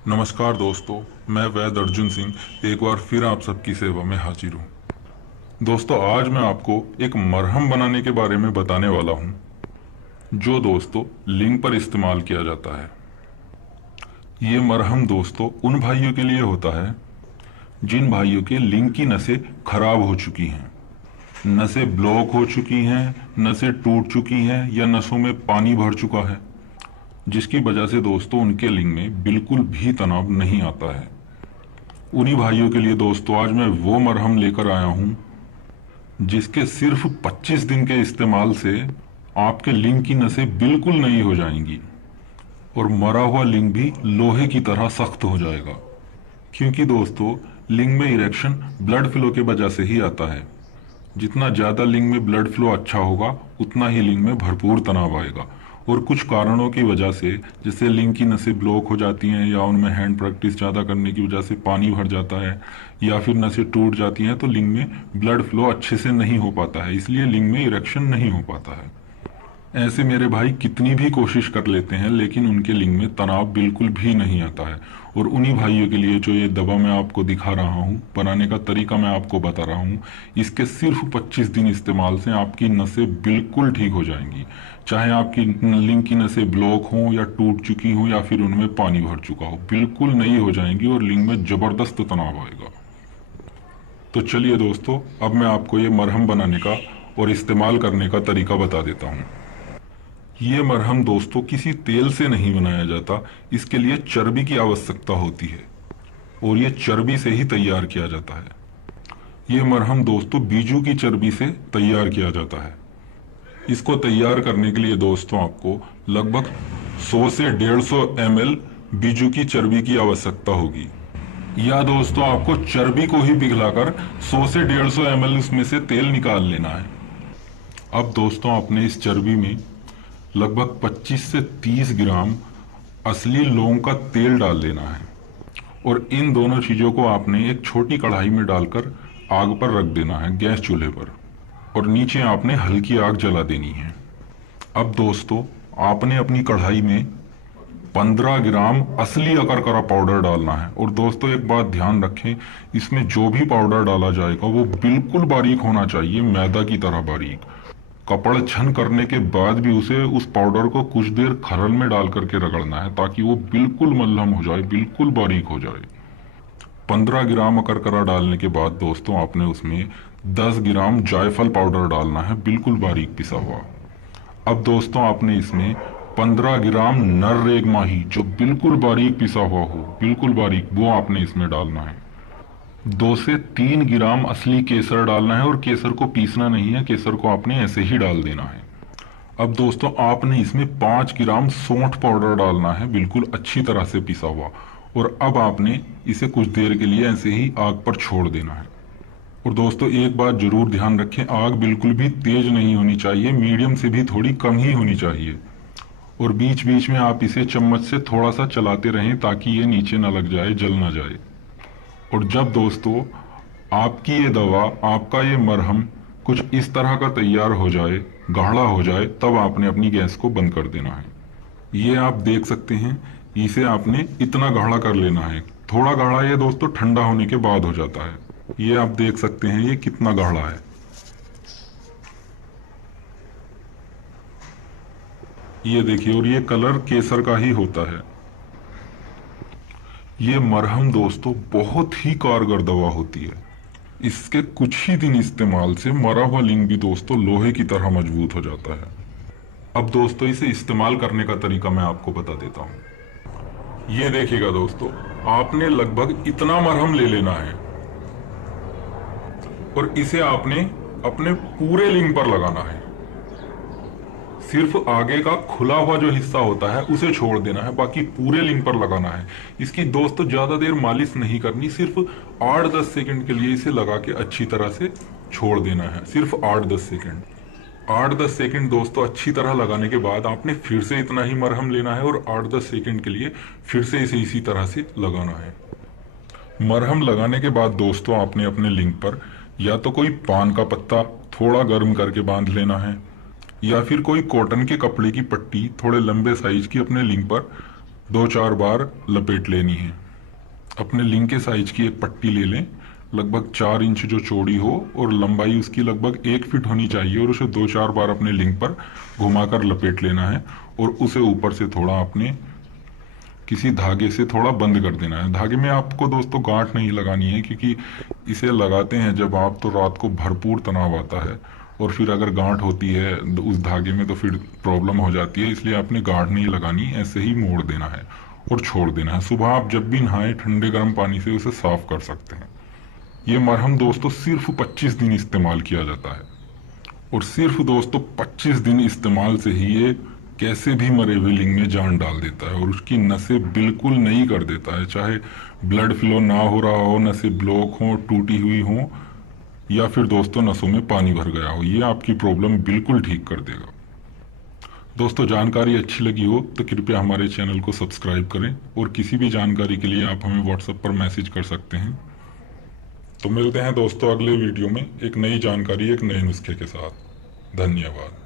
नमस्कार दोस्तों, मैं वैद्य अर्जुन सिंह एक बार फिर आप सबकी सेवा में हाजिर हूँ। दोस्तों, आज मैं आपको एक मरहम बनाने के बारे में बताने वाला हूँ, जो दोस्तों लिंग पर इस्तेमाल किया जाता है। ये मरहम दोस्तों उन भाइयों के लिए होता है जिन भाइयों के लिंग की नसें खराब हो चुकी हैं, नसें ब्लॉक हो चुकी हैं, नसें टूट चुकी हैं या नसों में पानी भर चुका है, जिसकी वजह से दोस्तों उनके लिंग में बिल्कुल भी तनाव नहीं आता है। उन्हीं भाइयों के लिए दोस्तों आज मैं वो मरहम लेकर आया हूं जिसके सिर्फ 25 दिन के इस्तेमाल से आपके लिंग की नसें बिल्कुल नई हो जाएंगी और मरा हुआ लिंग भी लोहे की तरह सख्त हो जाएगा। क्योंकि दोस्तों लिंग में इरेक्शन ब्लड फ्लो के वजह से ही आता है। जितना ज्यादा लिंग में ब्लड फ्लो अच्छा होगा उतना ही लिंग में भरपूर तनाव आएगा। और कुछ कारणों की वजह से, जैसे लिंग की नसें ब्लॉक हो जाती हैं या उनमें हैंड प्रैक्टिस ज़्यादा करने की वजह से पानी भर जाता है या फिर नसें टूट जाती हैं, तो लिंग में ब्लड फ्लो अच्छे से नहीं हो पाता है, इसलिए लिंग में इरेक्शन नहीं हो पाता है। ऐसे मेरे भाई कितनी भी कोशिश कर लेते हैं लेकिन उनके लिंग में तनाव बिल्कुल भी नहीं आता है। और उन्हीं भाइयों के लिए जो ये दवा मैं आपको दिखा रहा हूँ, बनाने का तरीका मैं आपको बता रहा हूँ, इसके सिर्फ 25 दिन इस्तेमाल से आपकी नसें बिल्कुल ठीक हो जाएंगी। चाहे आपकी लिंग की नसें ब्लॉक हों या टूट चुकी हों या फिर उनमें पानी भर चुका हो, बिल्कुल नई हो जाएंगी और लिंग में जबरदस्त तनाव आएगा। तो चलिए दोस्तों, अब मैं आपको ये मरहम बनाने का और इस्तेमाल करने का तरीका बता देता हूँ। ये मरहम दोस्तों किसी तेल से नहीं बनाया जाता, इसके लिए चर्बी की आवश्यकता होती है और ये चर्बी से ही तैयार किया जाता है। ये मरहम दोस्तों बीजू की चर्बी से तैयार किया जाता है। इसको तैयार करने के लिए दोस्तों आपको लगभग 100 से 150 ml बीजू की चर्बी की आवश्यकता होगी। या दोस्तों आपको चर्बी को ही पिघलाकर 100 से 150 ml उसमें से तेल निकाल लेना है। अब दोस्तों आपने इस चर्बी में लगभग 25 से 30 ग्राम असली लौंग का तेल डाल लेना है और इन दोनों चीजों को आपने एक छोटी कढ़ाई में डालकर आग पर रख देना है, गैस चूल्हे पर, और नीचे आपने हल्की आग जला देनी है। अब दोस्तों आपने अपनी कढ़ाई में 15 ग्राम असली अकरकरा पाउडर डालना है। और दोस्तों एक बात ध्यान रखें, इसमें जो भी पाउडर डाला जाएगा वो बिल्कुल बारीक होना चाहिए, मैदा की तरह बारीक। कपड़ छन करने के बाद भी उस पाउडर को कुछ देर खरल में डाल करके रगड़ना है ताकि वो बिल्कुल मल्लम हो जाए, बिल्कुल बारीक हो जाए। 15 ग्राम अकरकरा डालने के बाद दोस्तों आपने उसमें 10 ग्राम जायफल पाउडर डालना है, बिल्कुल बारीक पिसा हुआ। अब दोस्तों आपने इसमें 15 ग्राम नर रेग माही, जो बिल्कुल बारीक पिसा हुआ हो, बिल्कुल बारीक, वो आपने इसमें डालना है। 2 से 3 ग्राम असली केसर डालना है और केसर को पीसना नहीं है, केसर को आपने ऐसे ही डाल देना है। अब दोस्तों आपने इसमें 5 ग्राम सौंठ पाउडर डालना है, बिल्कुल अच्छी तरह से पिसा हुआ। और अब आपने इसे कुछ देर के लिए ऐसे ही आग पर छोड़ देना है। और दोस्तों एक बात जरूर ध्यान रखें, आग बिल्कुल भी तेज नहीं होनी चाहिए, मीडियम से भी थोड़ी कम ही होनी चाहिए। और बीच बीच में आप इसे चम्मच से थोड़ा सा चलाते रहें ताकि ये नीचे ना लग जाए, जल ना जाए। और जब दोस्तों आपकी ये दवा, आपका ये मरहम कुछ इस तरह का तैयार हो जाए, गाढ़ा हो जाए, तब आपने अपनी गैस को बंद कर देना है। ये आप देख सकते हैं, इसे आपने इतना गाढ़ा कर लेना है। थोड़ा गाढ़ा ये दोस्तों ठंडा होने के बाद हो जाता है। ये आप देख सकते हैं ये कितना गाढ़ा है। ये देखिए, और ये कलर केसर का ही होता है। ये मरहम दोस्तों बहुत ही कारगर दवा होती है। इसके कुछ ही दिन इस्तेमाल से मरा हुआ लिंग भी दोस्तों लोहे की तरह मजबूत हो जाता है। अब दोस्तों इसे इस्तेमाल करने का तरीका मैं आपको बता देता हूँ। ये देखिएगा दोस्तों, आपने लगभग इतना मरहम ले लेना है और इसे आपने अपने पूरे लिंग पर लगाना है। सिर्फ आगे का खुला हुआ जो हिस्सा होता है उसे छोड़ देना है, बाकी पूरे लिंग पर लगाना है। इसकी दोस्तों ज्यादा देर मालिश नहीं करनी, सिर्फ 8-10 सेकंड के लिए इसे लगा के अच्छी तरह से छोड़ देना है, सिर्फ 8-10 सेकंड। 8-10 सेकंड दोस्तों अच्छी तरह लगाने के बाद आपने फिर से इतना ही मरहम लेना है और 8-10 सेकंड के लिए फिर से इसे इसी तरह से लगाना है। मरहम लगाने के बाद दोस्तों आपने अपने लिंग पर या तो कोई पान का पत्ता थोड़ा गर्म करके बांध लेना है या फिर कोई कॉटन के कपड़े की पट्टी थोड़े लंबे साइज की अपने लिंग पर 2-4 बार लपेट लेनी है। अपने लिंग के साइज की एक पट्टी ले लें, लगभग 4 इंच जो चौड़ी हो और लंबाई उसकी लगभग 1 फीट होनी चाहिए, और उसे 2-4 बार अपने लिंग पर घुमाकर लपेट लेना है और उसे ऊपर से थोड़ा अपने किसी धागे से थोड़ा बंद कर देना है। धागे में आपको दोस्तों गांठ नहीं लगानी है, क्योंकि इसे लगाते हैं जब आप तो रात को भरपूर तनाव आता है, और फिर अगर गांठ होती है उस धागे में तो फिर प्रॉब्लम हो जाती है। इसलिए आपने गांठ नहीं लगानी, ऐसे ही मोड़ देना है और छोड़ देना है। सुबह आप जब भी नहाएं ठंडे गर्म पानी से उसे साफ कर सकते हैं। ये मरहम दोस्तों सिर्फ 25 दिन इस्तेमाल किया जाता है, और सिर्फ दोस्तों 25 दिन इस्तेमाल से ही ये कैसे भी मरे हुए लिंग में जान डाल देता है और उसकी नसें बिल्कुल नई कर देता है। चाहे ब्लड फ्लो ना हो रहा हो, नसें ब्लॉक हो, टूटी हुई हो, या फिर दोस्तों नसों में पानी भर गया हो, ये आपकी प्रॉब्लम बिल्कुल ठीक कर देगा। दोस्तों जानकारी अच्छी लगी हो तो कृपया हमारे चैनल को सब्सक्राइब करें, और किसी भी जानकारी के लिए आप हमें व्हाट्सएप पर मैसेज कर सकते हैं। तो मिलते हैं दोस्तों अगले वीडियो में एक नई जानकारी, एक नए नुस्खे के साथ। धन्यवाद।